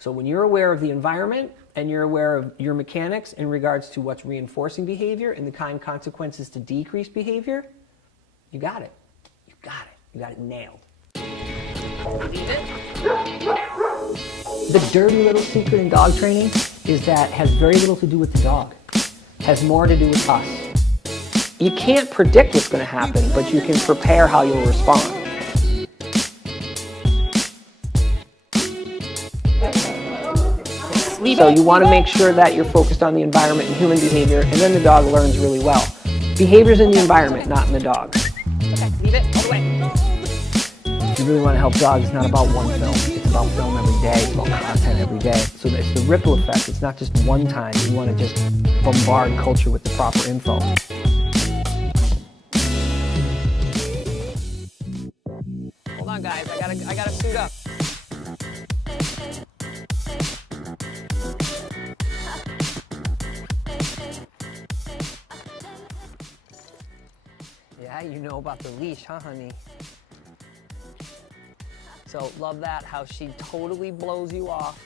So when you're aware of the environment and you're aware of your mechanics in regards to what's reinforcing behavior and the kind of consequences to decrease behavior, you got it. You got it. You got it nailed. The dirty little secret in dog training is that it has very little to do with the dog. It has more to do with us. You can't predict what's going to happen, but you can prepare how you'll respond. So you want to make sure that you're focused on the environment and human behavior, and then the dog learns really well. Behavior's in the environment, not in the dog. Okay, leave it all the way. If you really want to help dogs, it's not about one film. It's about film every day. It's about content every day. So it's the ripple effect. It's not just one time. You want to just bombard culture with the proper info. Hold on, guys. I gotta suit up. Yeah, you know about the leash, huh, honey? So love that, how she totally blows you off,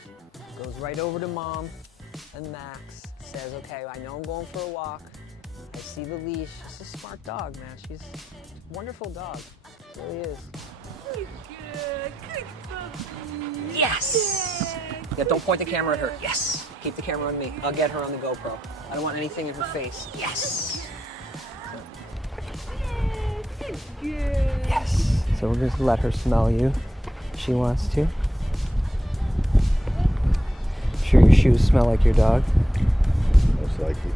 goes right over to mom and Max, says, okay, I know I'm going for a walk. I see the leash. She's a smart dog, man. She's a wonderful dog. She really is. Yes! Yeah, don't point the camera at her. Yes! Keep the camera on me. I'll get her on the GoPro. I don't want anything in her face. Yes! Yes. So we're just let her smell you if she wants to. I'm sure your shoes smell like your dog. Most likely.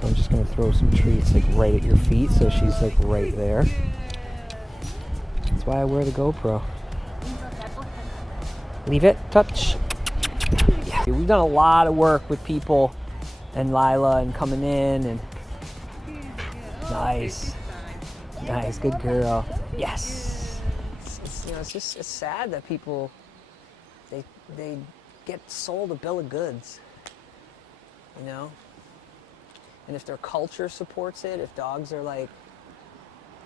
So I'm just gonna throw some treats like right at your feet, so she's like right there. That's why I wear the GoPro. Leave it, touch. Yeah. We've done a lot of work with people and Lilah and coming in and nice. Nice, good girl. Yes. It's sad that people, they get sold a bill of goods, you know? And if their culture supports it, if dogs are like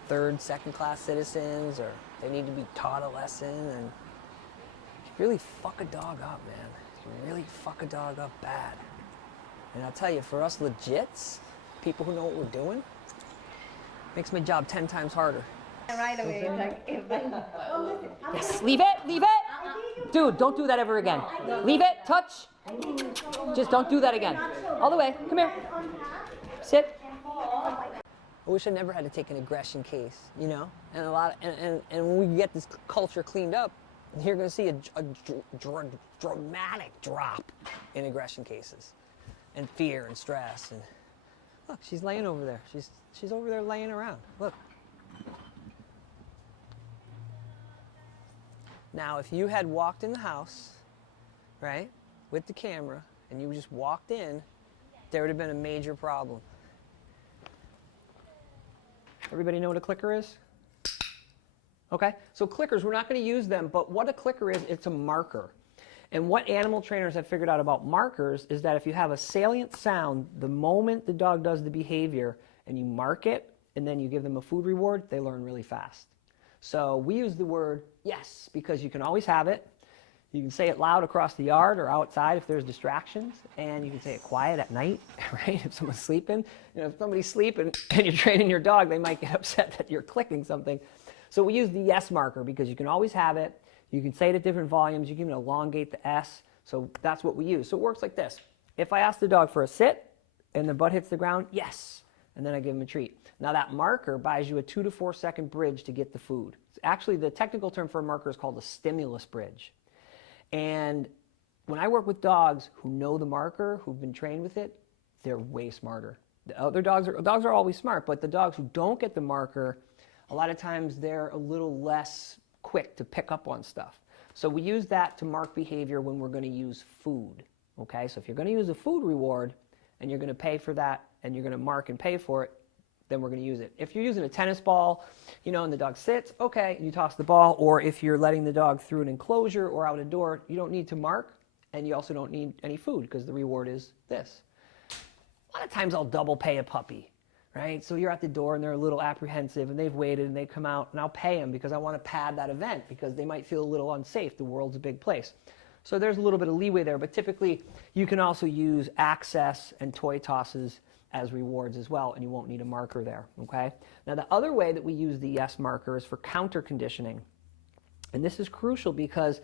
third, second class citizens, or they need to be taught a lesson, and you really fuck a dog up, man. You really fuck a dog up bad. And I'll tell you, for us legits, people who know what we're doing, makes my job 10 times harder. Right away, Yes, leave it, leave it. Dude, don't do that ever again. Leave it, touch. Just don't do that again. All the way, come here. Sit. I wish I never had to take an aggression case, you know? And when we get this culture cleaned up, you're gonna see a dramatic drop in aggression cases and fear and stress. And look, she's laying over there. She's over there laying around. Look. Now, if you had walked in the house, right, with the camera, and you just walked in, there would have been a major problem. Everybody know what a clicker is? Okay, so clickers, we're not going to use them, but what a clicker is, it's a marker. And what animal trainers have figured out about markers is that if you have a salient sound, the moment the dog does the behavior and you mark it and then you give them a food reward, they learn really fast. So we use the word yes because you can always have it. You can say it loud across the yard or outside if there's distractions, and you can say it quiet at night, right? If someone's sleeping, you know, if somebody's sleeping and you're training your dog, they might get upset that you're clicking something. So we use the yes marker because you can always have it. You can say it at different volumes. You can even elongate the S. So that's what we use. So it works like this. If I ask the dog for a sit and the butt hits the ground, yes. And then I give him a treat. Now that marker buys you a 2 to 4 second bridge to get the food. Actually, the technical term for a marker is called a stimulus bridge. And when I work with dogs who know the marker, who've been trained with it, they're way smarter. The other dogs are always smart, but the dogs who don't get the marker, a lot of times they're a little less quick to pick up on stuff. So we use that to mark behavior when we're going to use food. Okay, so if you're going to use a food reward and you're going to pay for that and you're going to mark and pay for it, then we're going to use it. If you're using a tennis ball, you know, and the dog sits, okay, and you toss the ball, or if you're letting the dog through an enclosure or out a door, you don't need to mark, and you also don't need any food because the reward is this. A lot of times I'll double pay a puppy, right? So you're at the door and they're a little apprehensive and they've waited and they come out, and I'll pay them because I want to pad that event because they might feel a little unsafe. The world's a big place. So there's a little bit of leeway there, but typically you can also use access and toy tosses as rewards as well, and you won't need a marker there, okay? Now the other way that we use the yes marker is for counter conditioning. And this is crucial because,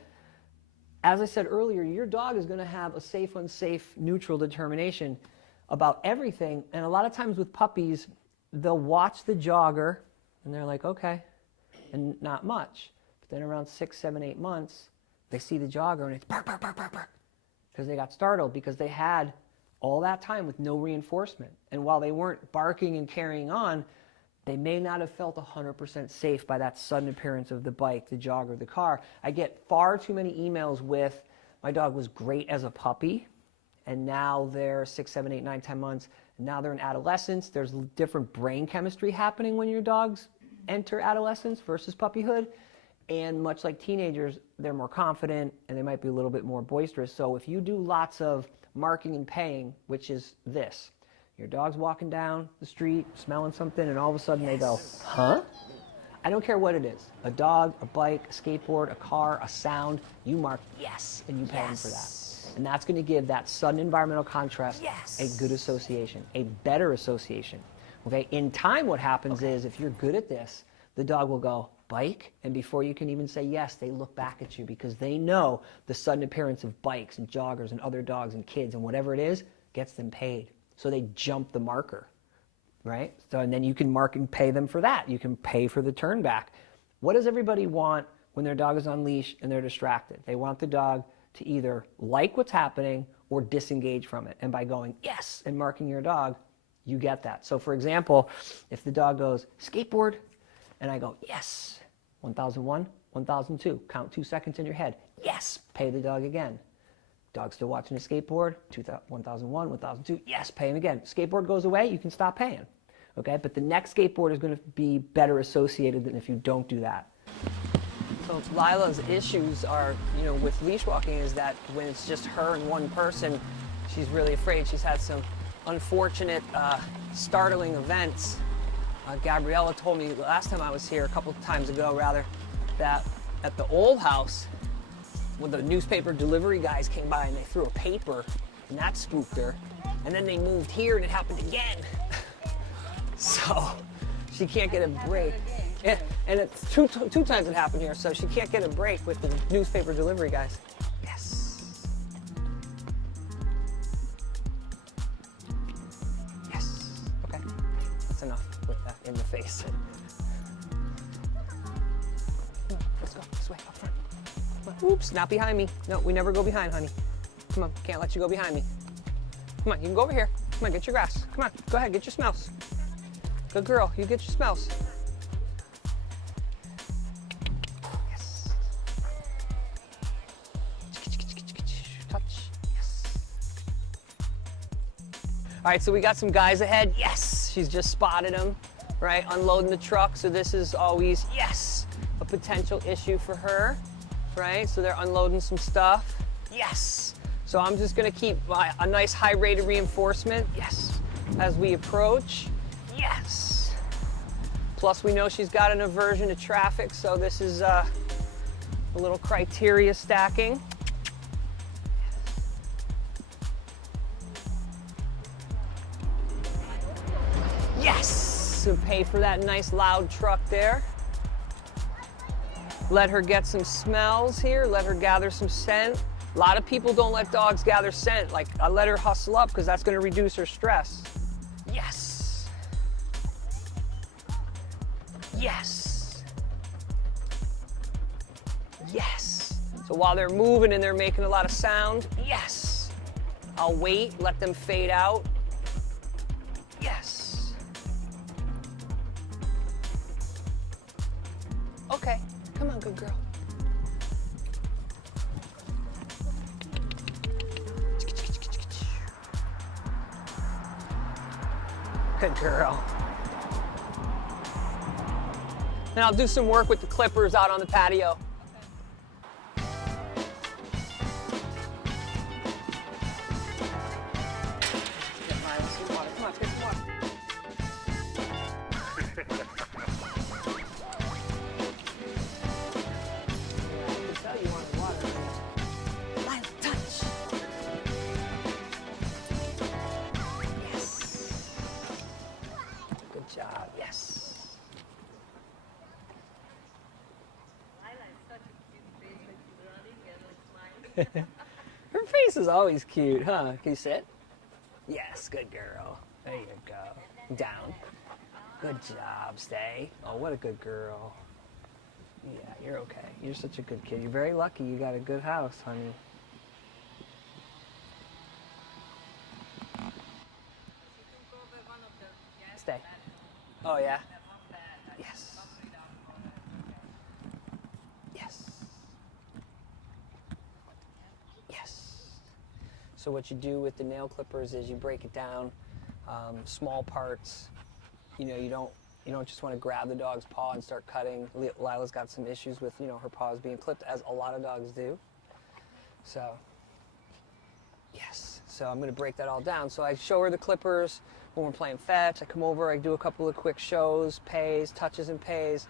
as I said earlier, your dog is going to have a safe, unsafe, neutral determination about everything. And a lot of times with puppies, they'll watch the jogger and they're like, okay, and not much. But then around 6, 7, 8 months, they see the jogger and it's bark, bark, bark, bark, bark. Because they got startled because they had all that time with no reinforcement. And while they weren't barking and carrying on, they may not have felt 100% safe by that sudden appearance of the bike, the jogger, the car. I get far too many emails with, my dog was great as a puppy, and now they're 6, 7, 8, 9, 10 months, and now they're in adolescence. There's different brain chemistry happening when your dogs enter adolescence versus puppyhood. And much like teenagers, they're more confident and they might be a little bit more boisterous. So if you do lots of marking and paying, which is this, your dog's walking down the street, smelling something, and all of a sudden they go, huh? I don't care what it is. A dog, a bike, a skateboard, a car, a sound, you mark yes, and you pay them for that. And that's going to give that sudden environmental contrast a good association, a better association. Okay? In time, what happens is if you're good at this, the dog will go, bike, and before you can even say yes, they look back at you because they know the sudden appearance of bikes and joggers and other dogs and kids and whatever it is gets them paid. So they jump the marker, right? So, and then you can mark and pay them for that. You can pay for the turn back. What does everybody want when their dog is on leash and they're distracted? They want the dog to either like what's happening or disengage from it. And by going yes and marking your dog, you get that. So for example, if the dog goes skateboard and I go yes, 1001, 1002, count 2 seconds in your head, yes, pay the dog again. Dog's still watching the skateboard, 1001, 1002, yes, pay him again. Skateboard goes away, you can stop paying. Okay, but the next skateboard is going to be better associated than if you don't do that. So Lilah's issues are, with leash walking is that when it's just her and one person, she's really afraid. She's had some unfortunate, startling events. Gabriella told me last time I was here, a couple of times ago rather, that at the old house, when the newspaper delivery guys came by and they threw a paper, and that spooked her. And then they moved here and it happened again. So she can't get a break. Yeah, and it's two times it happened here, so she can't get a break with the newspaper delivery guys. Yes. Yes. Okay. That's enough with that in the face. Come on, let's go this way, up front. Come on. Oops, not behind me. No, we never go behind, honey. Come on, can't let you go behind me. Come on, you can go over here. Come on, get your grass. Come on, go ahead, get your smells. Good girl, you get your smells. Yes. Touch, yes. All right, so we got some guys ahead. Yes, she's just spotted them, right? Unloading the truck, so this is always, yes, a potential issue for her, right? So they're unloading some stuff. Yes. So I'm just gonna keep a nice high rate of reinforcement, yes, as we approach. Yes. Plus we know she's got an aversion to traffic, so this is a little criteria stacking. Yes! So pay for that nice loud truck there. Let her get some smells here, let her gather some scent. A lot of people don't let dogs gather scent. Like, I let her hustle up because that's gonna reduce her stress. Yes. Yes. Yes. So while they're moving and they're making a lot of sound, yes. I'll wait, let them fade out. Yes. Okay, come on, good girl. Good girl. Then I'll do some work with the clippers out on the patio. Get Lilah some water. Come on, get some water. Her face is always cute, huh? Can you sit? Yes, good girl. There you go. Down. Good job, stay. Oh, what a good girl. Yeah, you're okay. You're such a good kid. You're very lucky you got a good house, honey. Stay. Oh, yeah? Yes. Yes. Yes. So what you do with the nail clippers is you break it down, small parts. You know, you don't just want to grab the dog's paw and start cutting. Lilah's got some issues with, you know, her paws being clipped, as a lot of dogs do. So, yes. So I'm going to break that all down. So I show her the clippers when we're playing fetch. I come over, I do a couple of quick shows, pays, touches and pays,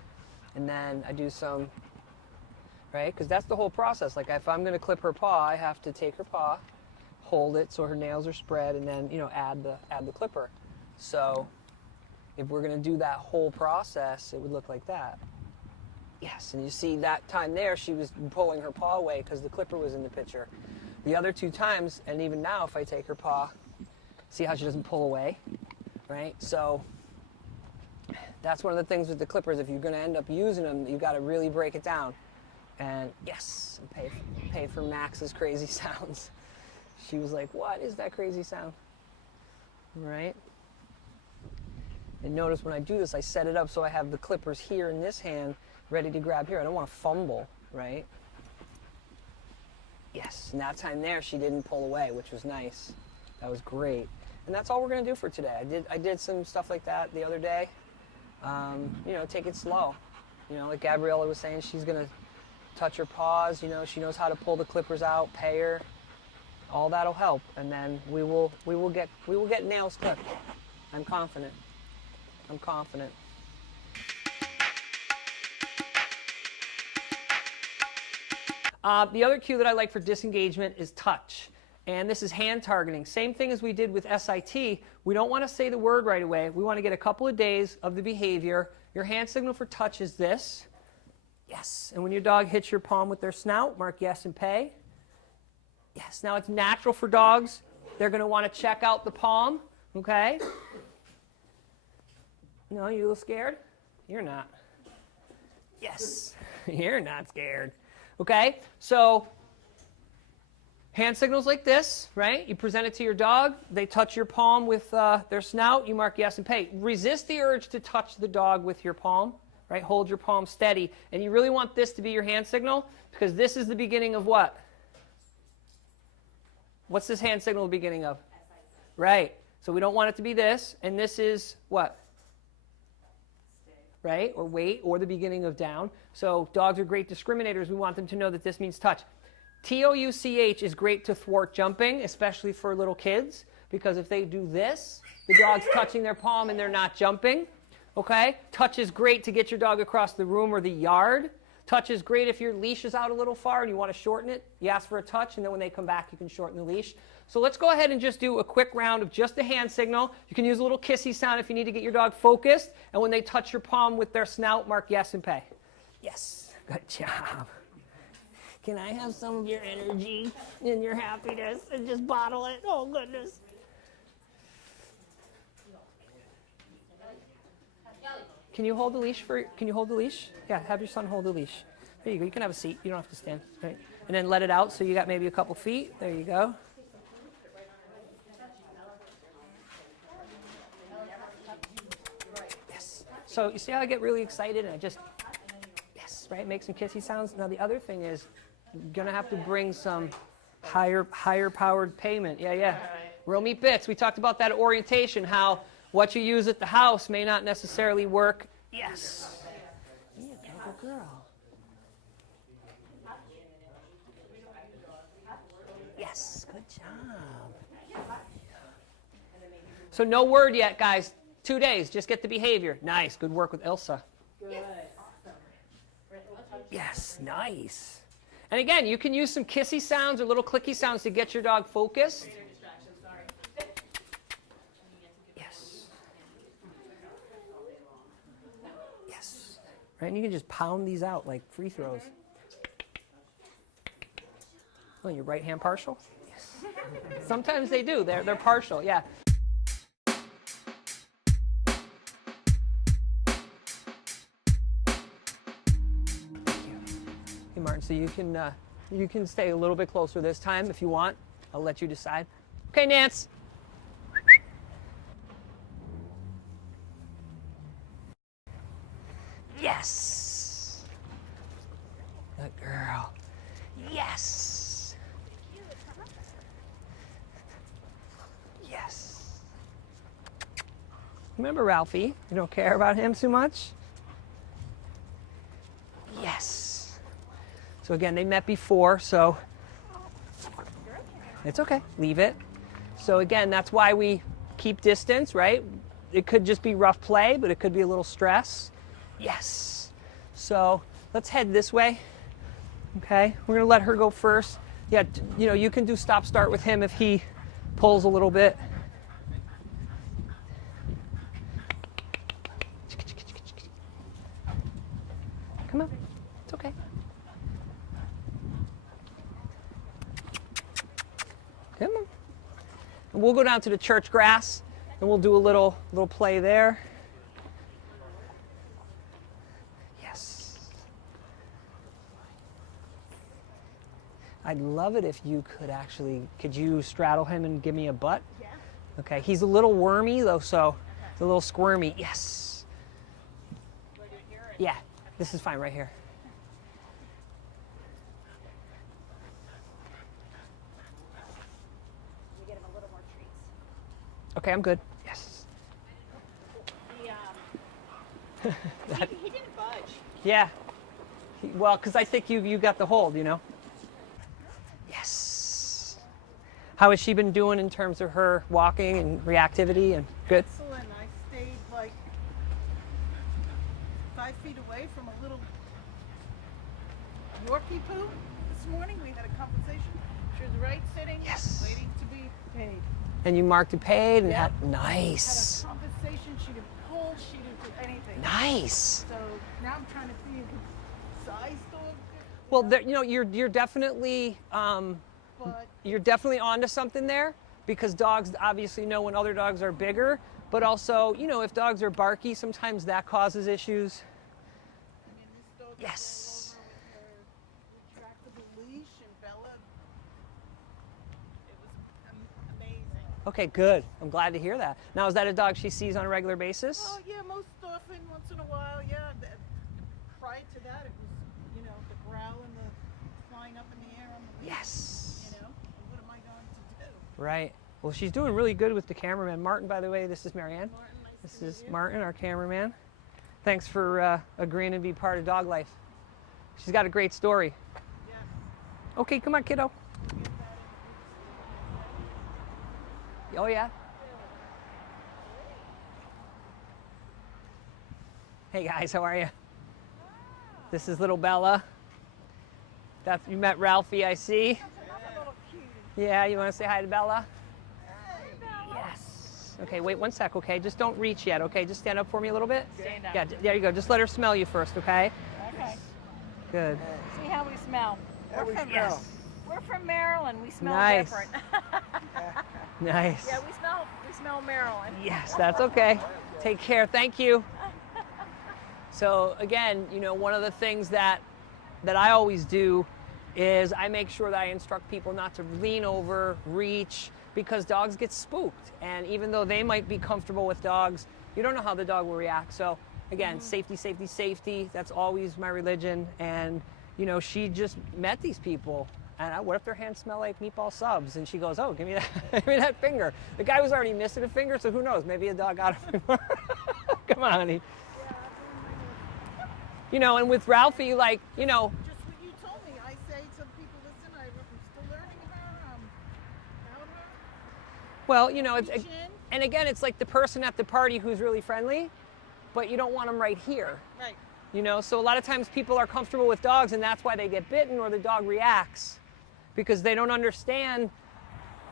and then I do some, right? Because that's the whole process. Like if I'm going to clip her paw, I have to take her paw, hold it so her nails are spread, and then, you know, add the clipper. So if we're going to do that whole process, it would look like that. Yes, and you see that time there, she was pulling her paw away because the clipper was in the picture. The other two times, and even now if I take her paw, see how she doesn't pull away, right? So that's one of the things with the clippers. If you're going to end up using them, you've got to really break it down. And yes, and pay for Max's crazy sounds. She was like, what is that crazy sound? Right? And notice when I do this, I set it up so I have the clippers here in this hand ready to grab here. I don't want to fumble, right? Yes, and that time there she didn't pull away, which was nice. That was great. And that's all we're going to do for today. I did some stuff like that the other day. You know, take it slow. You know, like Gabriella was saying, she's going to touch her paws. You know, she knows how to pull the clippers out, pay her. All that'll help, and then we will get nails clipped. I'm confident. I'm confident. The other cue that I like for disengagement is touch. And this is hand targeting. Same thing as we did with SIT. We don't want to say the word right away. We want to get a couple of days of the behavior. Your hand signal for touch is this. Yes. And when your dog hits your palm with their snout, mark yes and pay. Yes. Now it's natural for dogs. They're going to want to check out the palm. Okay? No, you a little scared? You're not. Yes. You're not scared. Okay? So hand signals like this, right? You present it to your dog. They touch your palm with their snout. You mark yes and pay. Resist the urge to touch the dog with your palm, right? Hold your palm steady. And you really want this to be your hand signal because this is the beginning of what? What's this hand signal the beginning of? Right. So we don't want it to be this. And this is what? Right? Or wait, or the beginning of down. So dogs are great discriminators. We want them to know that this means touch. TOUCH is great to thwart jumping, especially for little kids, because if they do this, the dog's touching their palm and they're not jumping. Okay? Touch is great to get your dog across the room or the yard. Touch is great if your leash is out a little far and you want to shorten it. You ask for a touch, and then when they come back, you can shorten the leash. So let's go ahead and just do a quick round of just a hand signal. You can use a little kissy sound if you need to get your dog focused. And when they touch your palm with their snout, mark yes and pay. Yes. Good job. Can I have some of your energy and your happiness and just bottle it? Oh, goodness. Can you hold the leash can you hold the leash? Yeah, have your son hold the leash. There you go. You can have a seat. You don't have to stand. Right? And then let it out so you got maybe a couple feet. There you go. Yes. So you see how I get really excited and I just, yes, right? Make some kissy sounds. Now the other thing is you're going to have to bring some higher powered payment. Yeah. Real meat bits. We talked about that at orientation, how what you use at the house may not necessarily work. Yes. Yeah, good girl. Yes, good job. So no word yet, guys. 2 days. Just get the behavior. Nice. Good work with Elsa. Good. Yes, nice. And again, you can use some kissy sounds or little clicky sounds to get your dog focused. Right? And you can just pound these out like free throws. Oh, your right hand partial? Yes. Sometimes they do. They're partial, yeah. Hey, Martin, so you can stay a little bit closer this time if you want. I'll let you decide. Okay, Nance. Yes. Good girl. Yes. Yes. Remember Ralphie? You don't care about him too much? Yes. So again, they met before, so it's okay. Leave it. So again, that's why we keep distance, right? It could just be rough play, but it could be a little stress. Yes. So let's head this way. Okay, we're gonna let her go first. Yeah, you know, you can do stop start with him if he pulls a little bit. Come on, it's okay. Come on. And we'll go down to the church grass and we'll do a little play there. Yes. I'd love it if you could you straddle him and give me a butt? Yeah. Okay, he's a little wormy though, so it's a little squirmy. Yes. Yeah, this is fine right here. We get him a little more treats. Okay, I'm good. Yes. He didn't budge. Yeah. Well, because I think you got the hold, you know. Yes. How has she been doing in terms of her walking and reactivity and good? Excellent. I stayed like 5 feet away from a little Yorkie poo this morning. We had a conversation. She was right sitting, Yes. waiting to be paid. And you marked and paid and Yeah. had nice. Had a conversation. She didn't pull. She didn't do anything. Nice. So now I'm trying to be a good size dog. Well, there, you know, you're definitely But you're definitely onto something there because dogs obviously know when other dogs are bigger, but also, you know, if dogs are barky, sometimes that causes issues. I mean, this dog Yes. rolled over with her retractable leash, and Bella. It was amazing. Okay, good. I'm glad to hear that. Now, is that a dog she sees on a regular basis? Oh yeah, most often, once in a while, yeah. Prior to that, it was, you know, the growl and the flying up in the air on the leash. Yes. You know, what am I going to do? Right. Well, she's doing really good with the cameraman. Martin, by the way, this is Marianne. Martin, nice This to meet is you. Martin, our cameraman. Thanks for agreeing to be part of Dog Life. She's got a great story. Yes. Okay, come on, kiddo. Get that in. Oh, yeah. Hey, guys, how are you? This is little Bella. You met Ralphie, I see. Another little cutie. Yeah, you want to say hi to Bella? Yes. Okay, wait 1 sec, okay? Just don't reach yet, okay? Just stand up for me a little bit. Stand up. Yeah, there you go. Just let her smell you first, okay? Okay. Good. See how we smell. Yes. We're from Maryland. We smell Nice. different. Nice. Yeah, we smell Maryland. Yes, that's okay. Take care. Thank you. So again, you know, one of the things that I always do is I make sure that I instruct people not to lean over, reach, because dogs get spooked. And even though they might be comfortable with dogs, you don't know how the dog will react. So again, safety, safety, safety. That's always my religion. And you know, she just met these people. And what if their hands smell like meatball subs? And she goes, oh, give me that, give me that finger. The guy was already missing a finger, so who knows? Maybe a dog got him. Come on, honey. You know, and with Ralphie, like, you know, Just what you told me. I say to people, listen, I'm still learning her, about her. well, you know, it's, Reach in. and again, it's like the person at the party who's really friendly, but you don't want them right here. Right. You know, so a lot of times people are comfortable with dogs and that's why they get bitten or the dog reacts because they don't understand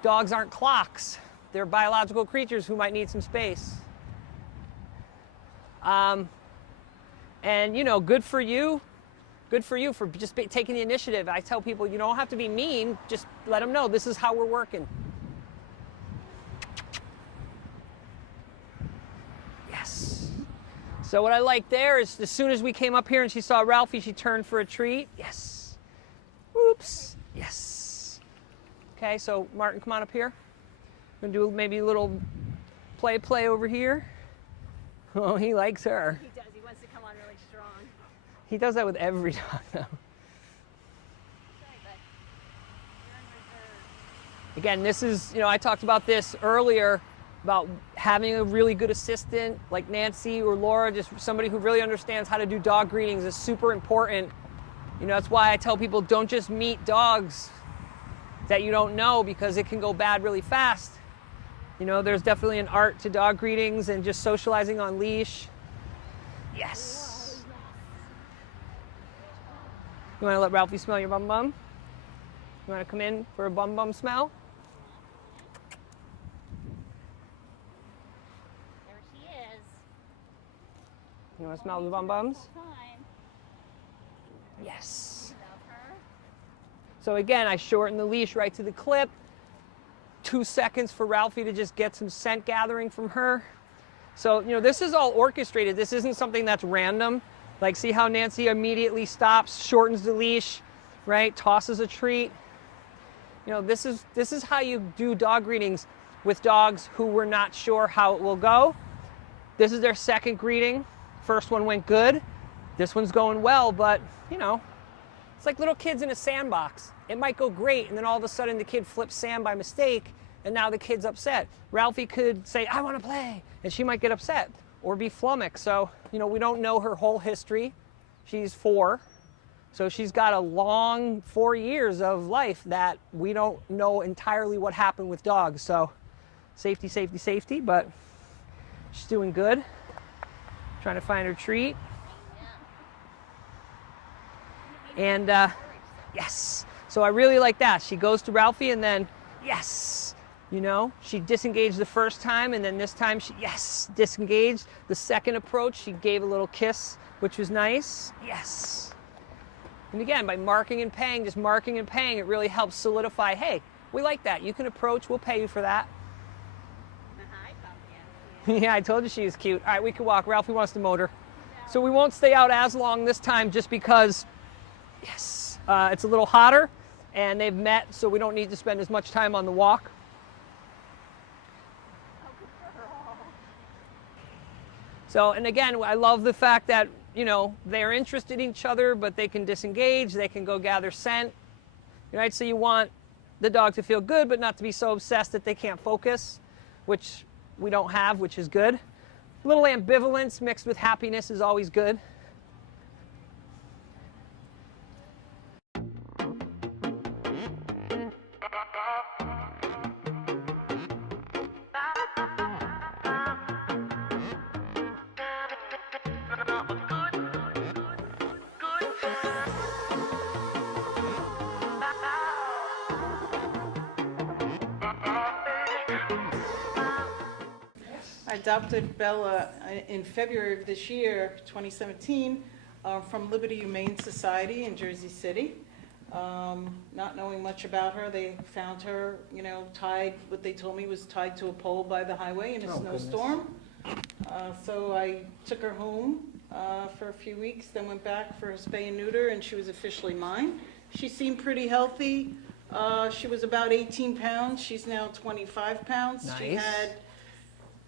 dogs aren't clocks. They're biological creatures who might need some space. And, you know, good for you. good for you for just taking the initiative. I tell people, you don't have to be mean, just let them know this is how we're working. Yes. So what I like there is as soon as we came up here and she saw Ralphie, she turned for a treat. Yes. Oops. Yes. Okay, so Martin, come on up here. We're gonna do maybe a little play over here. Oh, he likes her. He does. He wants to come on really strong. He does that with every dog, though. Again, this is, I talked about this earlier about having a really good assistant like Nancy or Laura, just somebody who really understands how to do dog greetings is super important. That's why I tell people don't just meet dogs that you don't know because it can go bad really fast. There's definitely an art to dog greetings and just socializing on leash. Yes. You want to let Ralphie smell your bum bum? You want to come in for a bum bum smell? There she is. You want to smell the bum bums? Fine. Yes. Love her. So again, I shorten the leash right to the clip. 2 seconds for Ralphie to just get some scent gathering from her. So, this is all orchestrated. This isn't something that's random. Like, see how Nancy immediately stops, shortens the leash, right? Tosses a treat. This is how you do dog greetings with dogs who we're not sure how it will go. This is their second greeting. First one went good. This one's going well, but, it's like little kids in a sandbox. It might go great, and then all of a sudden the kid flips sand by mistake, and now the kid's upset. Ralphie could say, I want to play, and she might get upset or be flummoxed. So, we don't know her whole history. She's 4, so she's got a long 4 years of life that we don't know entirely what happened with dogs. So, safety, safety, safety, but she's doing good. Trying to find her treat. And, yes. So I really like that. She goes to Ralphie and then, yes, she disengaged the first time and then this time she, yes, disengaged. The second approach, she gave a little kiss, which was nice. Yes. And again, by marking and paying, just marking and paying, it really helps solidify, hey, we like that. You can approach, we'll pay you for that. Yeah, I told you she was cute. All right, we can walk. Ralphie wants to motor. So we won't stay out as long this time just because, yes, it's a little hotter. And they've met, so we don't need to spend as much time on the walk. So, and again, I love the fact that, they're interested in each other, but they can disengage, they can go gather scent. Right? So you want the dog to feel good, but not to be so obsessed that they can't focus, which we don't have, which is good. A little ambivalence mixed with happiness is always good. I adopted Bella in February of this year, 2017, from Liberty Humane Society in Jersey City. Not knowing much about her, they found her, tied, what they told me was tied to a pole by the highway in a snowstorm. So I took her home for a few weeks, then went back for a spay and neuter, and she was officially mine. She seemed pretty healthy. She was about 18 pounds. She's now 25 pounds. Nice. She had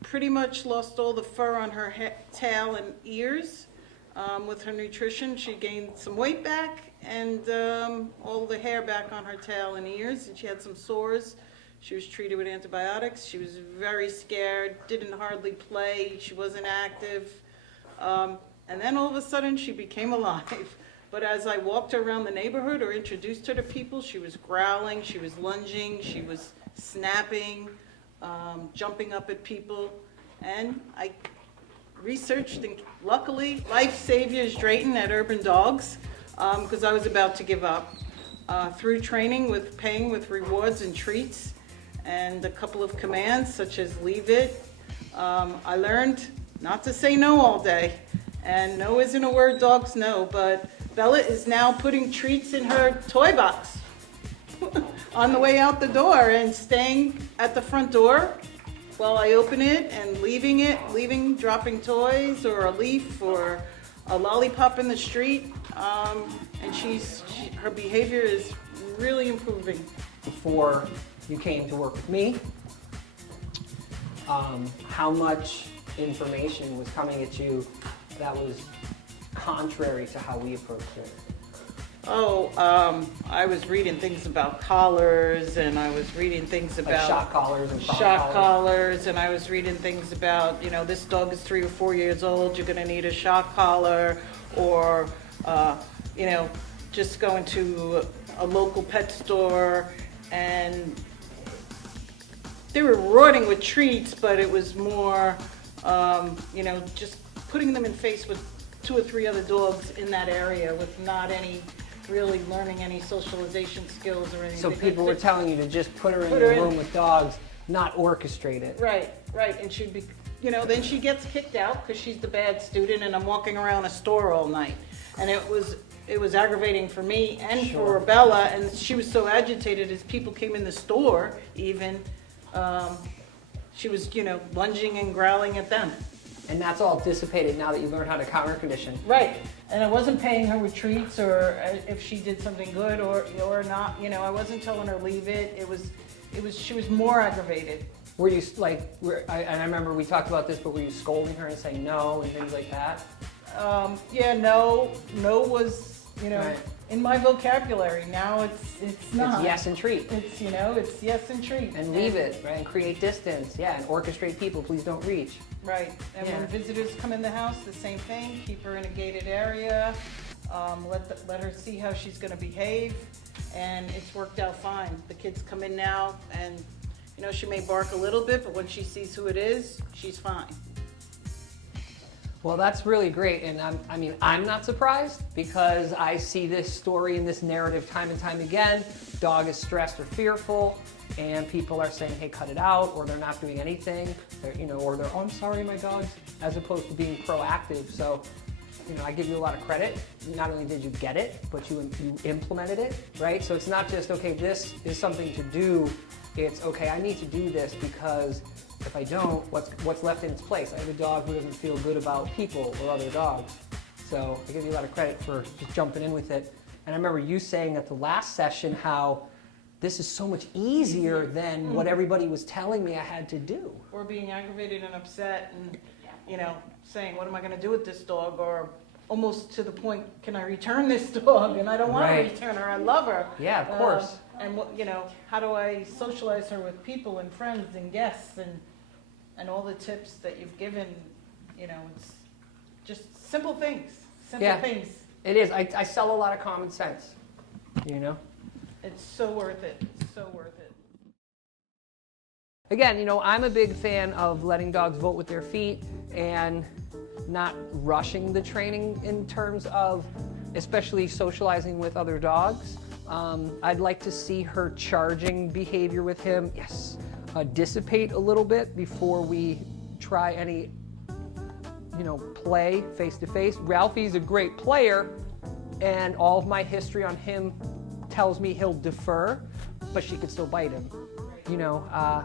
pretty much lost all the fur on her tail and ears. With her nutrition, she gained some weight back and all the hair back on her tail and ears, and she had some sores. She was treated with antibiotics. She was very scared, didn't hardly play, she wasn't active. And then all of a sudden she became alive. But as I walked her around the neighborhood or introduced her to people, she was growling, she was lunging, she was snapping, jumping up at people. And I researched, and luckily, Life Saviors Drayton at Urban Dogs, because I was about to give up. Through training with paying with rewards and treats, and a couple of commands such as leave it, I learned not to say no all day. And no isn't a word dogs know, but Bella is now putting treats in her toy box on the way out the door and staying at the front door while I open it and leaving, dropping toys or a leaf or a lollipop in the street. And her behavior is really improving. Before you came to work with me, how much information was coming at you that was contrary to how we approached it? I was reading things about collars, and I was reading things Like about shock collars and prong shock collars? collars, and I was reading things about, this dog is 3 or 4 years old, you're gonna need a shock collar, or, just going to a local pet store, and they were rewarding with treats, but it was more, just putting them in face with 2 or 3 other dogs in that area with not really learning any socialization skills or anything. So people were telling you to just put her in Put the her in. room with dogs, not orchestrate it. Right, and she'd be, then she gets kicked out because she's the bad student, and I'm walking around a store all night. And it was aggravating for me and Sure. for Bella, and she was so agitated as people came in the store even, she was, lunging and growling at them. And that's all dissipated now that you learn how to counter condition. Right, and I wasn't paying her with treats or if she did something good or not, I wasn't telling her leave it. She was more aggravated. Were you and I remember we talked about this, but were you scolding her and saying no and things like that? No was, Right. in my vocabulary. Now it's not. It's yes and treat. It's, it's yes and treat. And leave it, right? And create distance. Yeah, and orchestrate people. Please don't reach. Right, and when Yeah. visitors come in the house, the same thing, keep her in a gated area, let her see how she's gonna behave, and it's worked out fine. The kids come in now, and, she may bark a little bit, but when she sees who it is, she's fine. Well, that's really great, and I'm not surprised because I see this story and this narrative time and time again. Dog is stressed or fearful, and people are saying, "Hey, cut it out," or they're not doing anything, or they're, "Oh, I'm sorry, my dog's," as opposed to being proactive. So, I give you a lot of credit. Not only did you get it, but you implemented it, right? So it's not just, okay, this is something to do. It's, okay, I need to do this because if I don't, what's left in its place? I have a dog who doesn't feel good about people or other dogs. So I give you a lot of credit for just jumping in with it. And I remember you saying at the last session how this is so much easier than what everybody was telling me I had to do. Or being aggravated and upset and, saying, what am I gonna do with this dog? Or almost to the point, can I return this dog? And I don't wanna Right. return her, I love her. Yeah, of course. And what, how do I socialize her with people and friends and guests and all the tips that you've given, it's just simple things, Yeah. things. It is. I sell a lot of common sense, It's so worth it, so worth it. Again, I'm a big fan of letting dogs vote with their feet and not rushing the training in terms of especially socializing with other dogs. I'd like to see her charging behavior with him, dissipate a little bit before we try any, play face-to-face. Ralphie's a great player, and all of my history on him tells me he'll defer, but she could still bite him.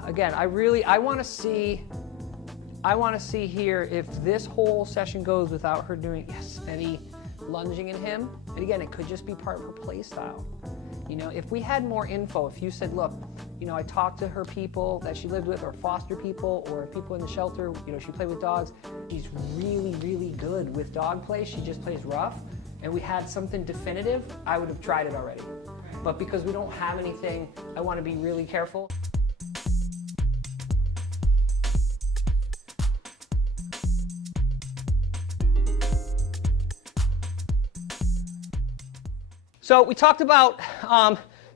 Again, I want to see here if this whole session goes without her doing any lunging in him. And again, it could just be part of her play style. If we had more info, if you said, look, I talked to her people that she lived with, or foster people, or people in the shelter, she played with dogs. She's really, really good with dog play. She just plays rough. And we had something definitive, I would have tried it already. But because we don't have anything, I want to be really careful. So we talked about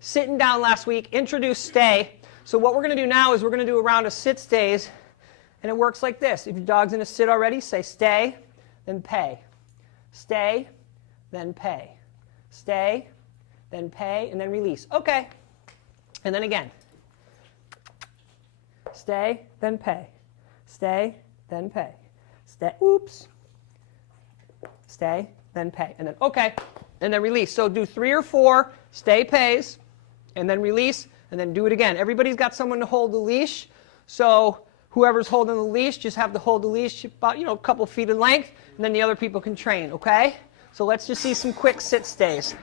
sitting down last week, introduce stay. So what we're going to do now is we're going to do a round of sit stays, and it works like this. If your dog's in a sit already, say stay, then pay. Stay, then pay. Stay, then pay, and then release. Okay. And then again. Stay, then pay. Stay, then pay. Stay, oops. Stay, then pay. And then, okay. and then release. So do 3 or 4, stay, pays, and then release, and then do it again. Everybody's got someone to hold the leash, so whoever's holding the leash, just have to hold the leash about, a couple feet in length, and then the other people can train, okay? So let's just see some quick sit stays.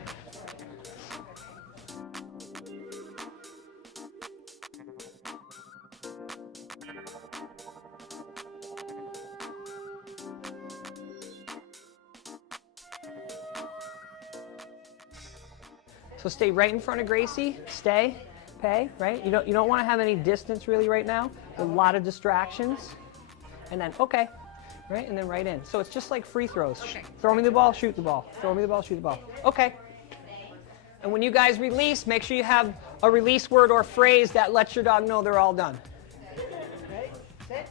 So stay right in front of Gracie, stay, pay, right? You don't want to have any distance really right now. A lot of distractions. And then, okay, right? And then right in. So it's just like free throws. Okay. Throw me the ball, shoot the ball. Throw me the ball, shoot the ball. Okay. And when you guys release, make sure you have a release word or phrase that lets your dog know they're all done. Ready? Sit.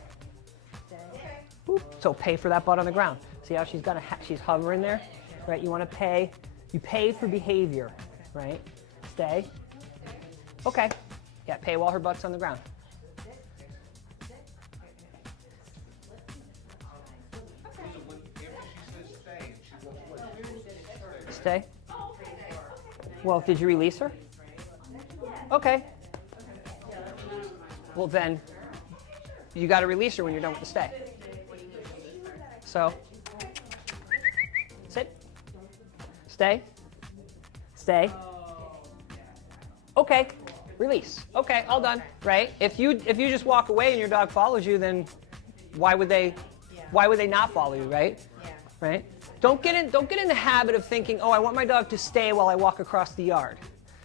Okay. Boop. So pay for that butt on the ground. See how she's hovering there? Right? You want to pay. You pay for behavior. Right? Stay. Okay. Yeah, pay while her butt's on the ground. Stay. Well, did you release her? Okay. Well, then you got to release her when you're done with the stay. So, sit. Stay. Stay. Okay, release. Okay, all done, right? If you just walk away and your dog follows you, then why would they not follow you, right? Yeah. Right? Don't get in the habit of thinking, oh, I want my dog to stay while I walk across the yard.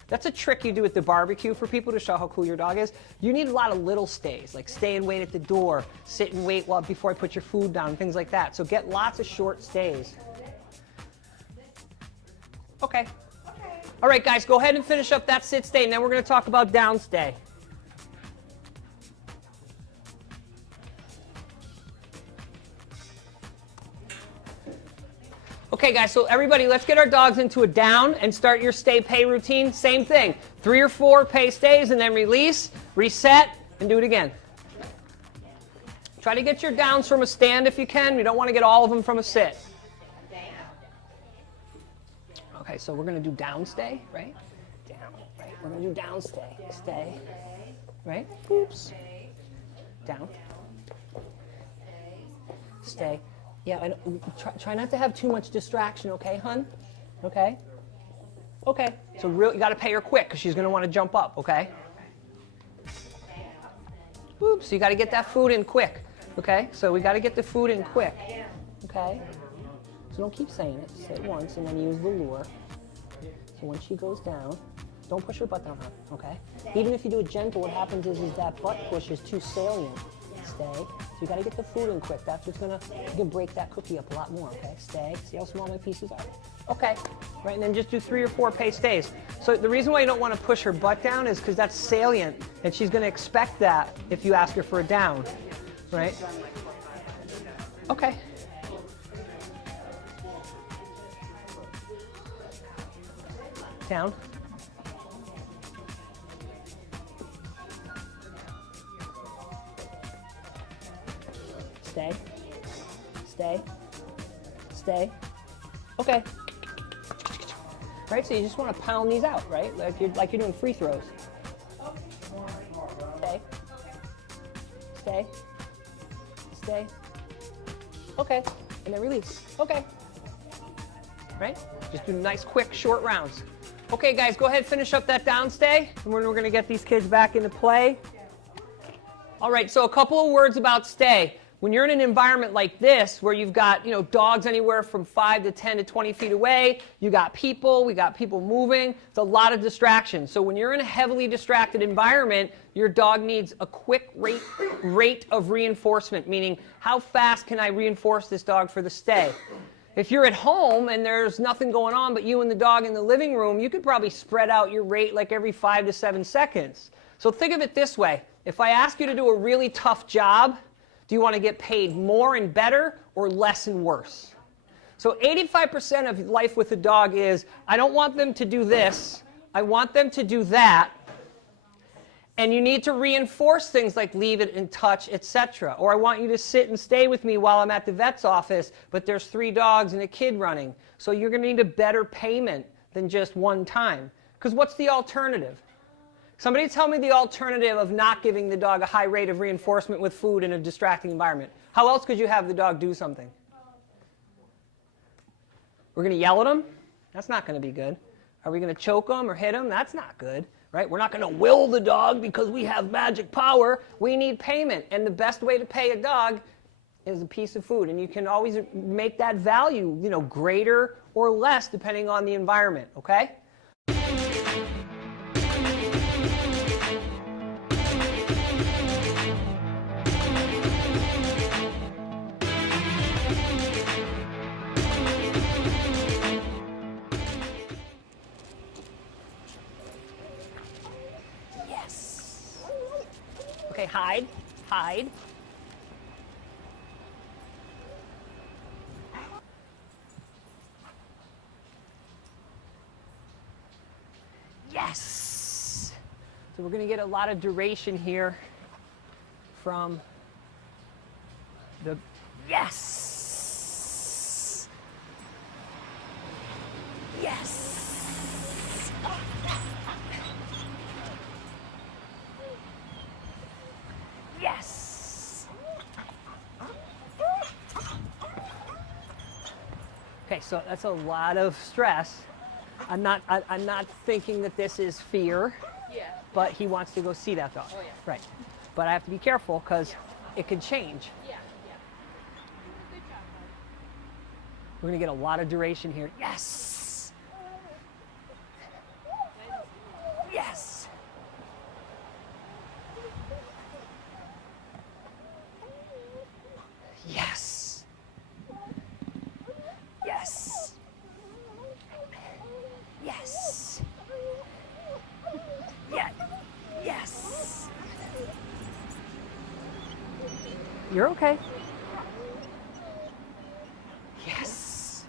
That's a trick you do at the barbecue for people to show how cool your dog is. You need a lot of little stays, like stay and wait at the door, sit and wait before I put your food down, things like that. So get lots of short stays. Okay. All right, guys, go ahead and finish up that sit stay, and then we're going to talk about down stay. Okay, guys, so everybody, let's get our dogs into a down and start your stay pay routine. Same thing, 3 or 4 pay stays, and then release, reset, and do it again. Try to get your downs from a stand if you can. You don't want to get all of them from a sit. Okay, so we're going to do down stay, right? Down, right? We're going to do down stay. Stay, right? Oops. Down. Stay. Yeah, try not to have too much distraction, okay, hun? Okay? Okay. So you got to pay her quick because she's going to want to jump up, okay? Oops, so you got to get that food in quick, okay? So we got to get the food in quick, okay? So don't keep saying it. Say it once and then use the lure. So when she goes down, don't push her butt down, okay? Even if you do it gentle, what happens is that butt push is too salient. Stay. So you got to get the food in quick. That's what's you can break that cookie up a lot more, okay? Stay. See how small my pieces are? Okay. Right, and then just do 3 or 4 pay stays. So the reason why you don't want to push her butt down is because that's salient, and she's going to expect that if you ask her for a down, right? Okay. Down. Stay. Stay. Stay. Okay. Right, so you just want to pound these out, right? Like you're doing free throws. Stay. Stay. Stay. Okay. And then release. Okay. Right? Just do nice, quick, short rounds. Okay, guys, go ahead, finish up that down stay, and we're going to get these kids back into play. All right, so a couple of words about stay. When you're in an environment like this, where you've got, dogs anywhere from 5 to 10 to 20 feet away, we got people moving, it's a lot of distraction. So when you're in a heavily distracted environment, your dog needs a quick rate of reinforcement, meaning how fast can I reinforce this dog for the stay? If you're at home and there's nothing going on but you and the dog in the living room, you could probably spread out your rate like every 5 to 7 seconds. So think of it this way. If I ask you to do a really tough job, do you want to get paid more and better or less and worse? So 85% of life with a dog is, I don't want them to do this, I want them to do that. And you need to reinforce things like leave it and touch, etc. Or I want you to sit and stay with me while I'm at the vet's office, but there's 3 dogs and a kid running. So you're going to need a better payment than just one time. Because what's the alternative? Somebody tell me the alternative of not giving the dog a high rate of reinforcement with food in a distracting environment. How else could you have the dog do something? We're going to yell at him? That's not going to be good. Are we going to choke him or hit him? That's not good. Right? We're not going to will the dog because we have magic power. We need payment. And the best way to pay a dog is a piece of food. And you can always make that value, greater or less depending on the environment, okay? Okay, hide, hide. Yes! So we're going to get a lot of duration here from the yes! Yes! Yes. Okay, so that's a lot of stress. I'm not thinking that this is fear. Yeah. But he wants to go see that dog. Oh, yeah. Right. But I have to be careful because it could change. Yeah. Yeah. Good job, buddy. We're going to get a lot of duration here. Yes. Yes. Yes. Yes. Yes. Yeah. Yes. You're okay. Yes.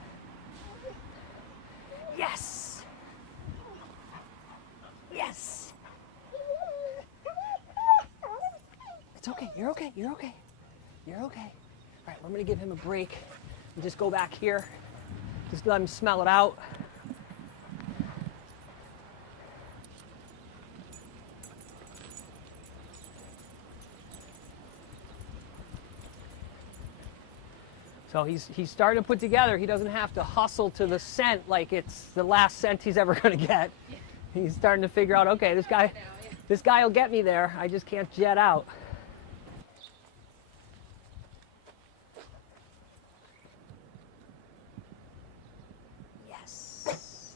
Yes. Yes. It's okay. You're okay. You're okay. You're okay. All right, I'm going to give him a break and just go back here. Just let him smell it out. So he's starting to put together. He doesn't have to hustle to the scent like it's the last scent he's ever going to get. He's starting to figure out, okay, this guy will get me there. I just can't jet out. Yes.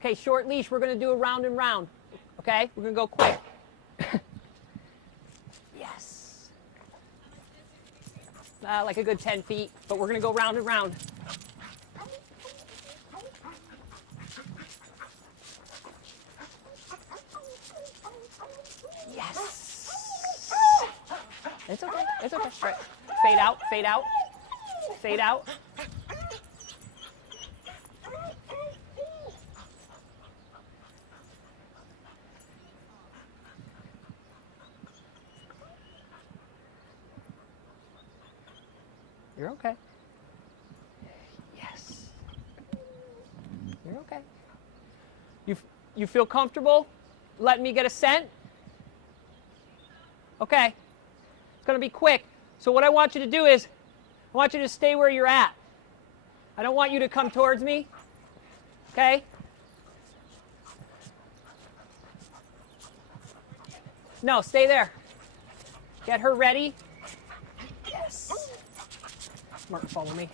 Okay, short leash. We're going to do a round and round. Okay, we're going to go quick. Yes. Like a good 10 feet, but we're going to go round and round. Yes. It's okay. It's okay. All right. Fade out. Fade out. Fade out. You're okay. Yes. You're okay. You feel comfortable letting me get a scent? Okay. It's going to be quick. So what I want you to do is, I want you to stay where you're at. I don't want you to come towards me. Okay? No, stay there. Get her ready. Yes. Mark, follow me.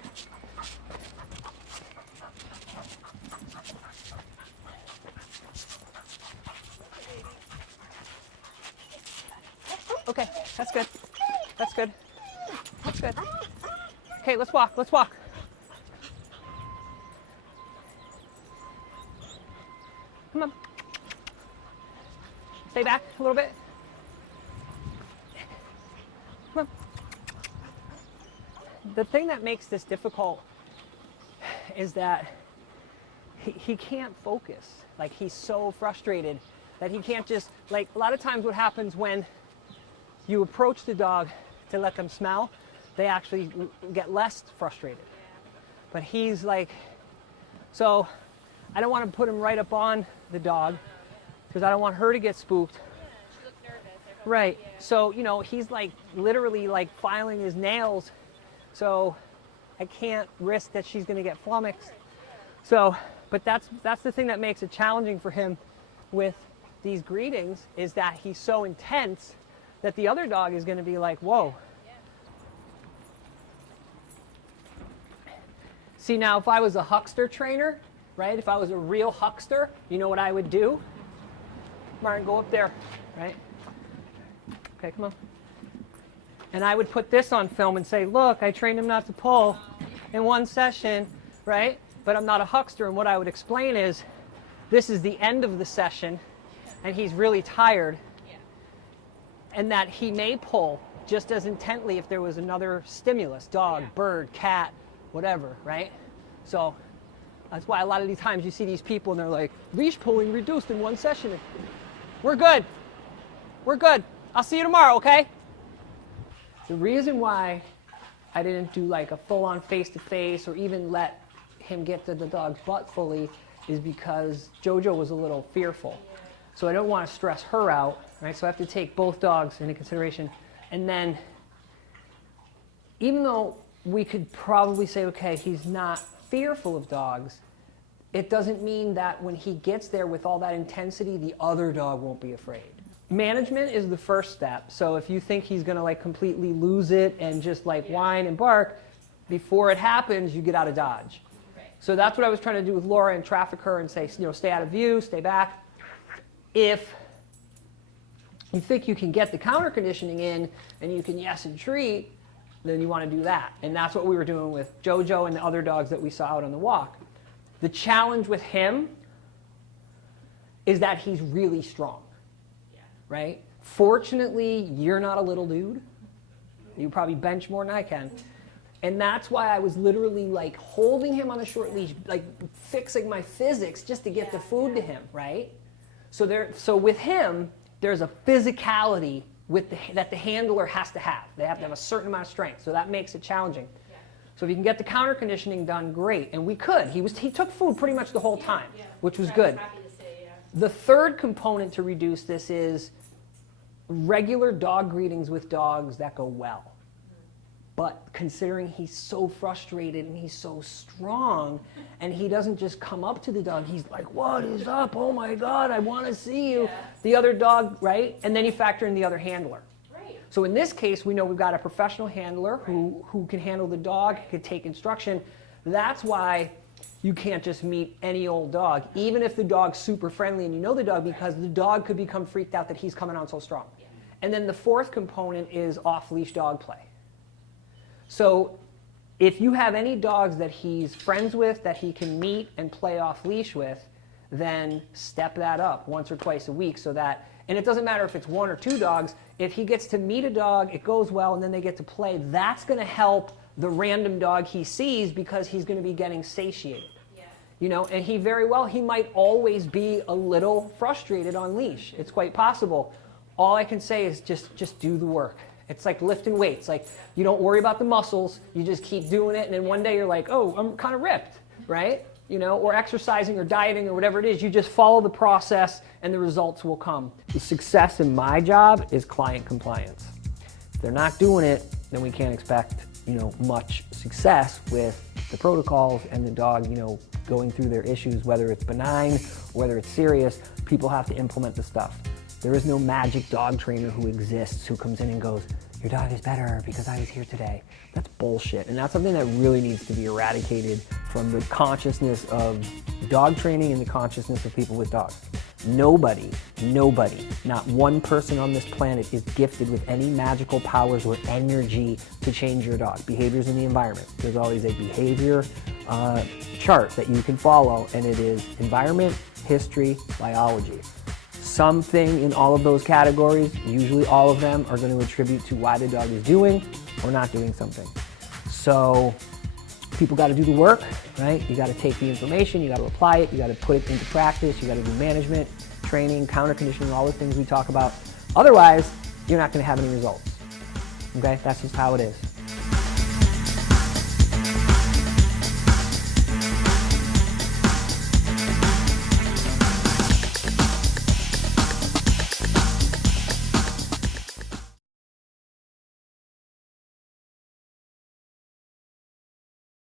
Okay, that's good. That's good. That's good. Okay, let's walk. Let's walk. Come on. Stay back a little bit. Come on. The thing that makes this difficult is that he can't focus. Like, he's so frustrated. That he can't just, like, a lot of times what happens when you approach the dog to let them smell, they actually get less frustrated. But he's like, so I don't want to put him right up on the dog because I don't want her to get spooked. She looked nervous. Right. So, you know, he's like literally like filing his nails. So I can't risk that she's going to get flummoxed. So, but that's the thing that makes it challenging for him with these greetings, is that he's so intense that the other dog is going to be like, whoa. See, now if I was a huckster trainer, right, if I was a real huckster, you know what I would do? Martin, go up there, right? Okay, come on. And I would put this on film and say, look, I trained him not to pull in one session, right? But I'm not a huckster, and what I would explain is, this is the end of the session, and he's really tired, and that he may pull just as intently if there was another stimulus, dog, bird, cat, whatever, right? So that's why a lot of these times you see these people and they're like, leash pulling reduced in one session. We're good. We're good. I'll see you tomorrow, okay? The reason why I didn't do like a full-on face-to-face or even let him get to the dog's butt fully is because Jojo was a little fearful. So I don't want to stress her out, right? So I have to take both dogs into consideration. And then, even though we could probably say, okay, he's not fearful of dogs, it doesn't mean that when he gets there with all that intensity, the other dog won't be afraid. Management is the first step. So if you think he's going to like completely lose it and just like whine and bark, before it happens, you get out of dodge. So that's what I was trying to do with Laura, and traffic her and say, you know, stay out of view, stay back. If you think you can get the counter conditioning in and you can yes and treat, then you want to do that. And that's what we were doing with Jojo and the other dogs that we saw out on the walk. The challenge with him is that he's really strong, right? Fortunately, you're not a little dude. You probably bench more than I can. And that's why I was literally like holding him on a short leash, like fixing my physics just to get the food to him, right? So with him, there's a physicality that the handler has to have. They have to have a certain amount of strength, so that makes it challenging. So if you can get the counter conditioning done, great. And we could. He took food pretty much the whole time, which was good. The third component to reduce this is regular dog greetings with dogs that go well. But considering he's so frustrated and he's so strong, and he doesn't just come up to the dog, he's like, what is up? Oh my God, I want to see you. The other dog, right? And then you factor in the other handler. So in this case, we know we've got a professional handler who can handle the dog, can take instruction. That's why you can't just meet any old dog, even if the dog's super friendly and you know the dog, because the dog could become freaked out that he's coming on so strong. And then the fourth component is off-leash dog play. So if you have any dogs that he's friends with, that he can meet and play off leash with, then step that up once or twice a week so that, and it doesn't matter if it's one or two dogs, if he gets to meet a dog, it goes well, and then they get to play, that's going to help the random dog he sees because he's going to be getting satiated. You know, and he might always be a little frustrated on leash. It's quite possible. All I can say is just do the work. It's like lifting weights. Like, you don't worry about the muscles. You just keep doing it. And then one day you're like, oh, I'm kind of ripped, right? You know, or exercising or dieting or whatever it is. You just follow the process and the results will come. The success in my job is client compliance. If they're not doing it, then we can't expect, you know, much success with the protocols and the dog, you know, going through their issues, whether it's benign, or whether it's serious. People have to implement the stuff. There is no magic dog trainer who exists who comes in and goes, your dog is better because I was here today. That's bullshit. And that's something that really needs to be eradicated from the consciousness of dog training and the consciousness of people with dogs. Nobody, not one person on this planet is gifted with any magical powers or energy to change your dog. Behaviors in the environment. There's always a behavior chart that you can follow, and it is environment, history, biology. Something in all of those categories, usually all of them, are going to attribute to why the dog is doing or not doing something. So people got to do the work, right? You got to take the information, you got to apply it, you got to put it into practice, you got to do management, training, counter conditioning, all the things we talk about. Otherwise, you're not going to have any results. Okay, that's just how it is.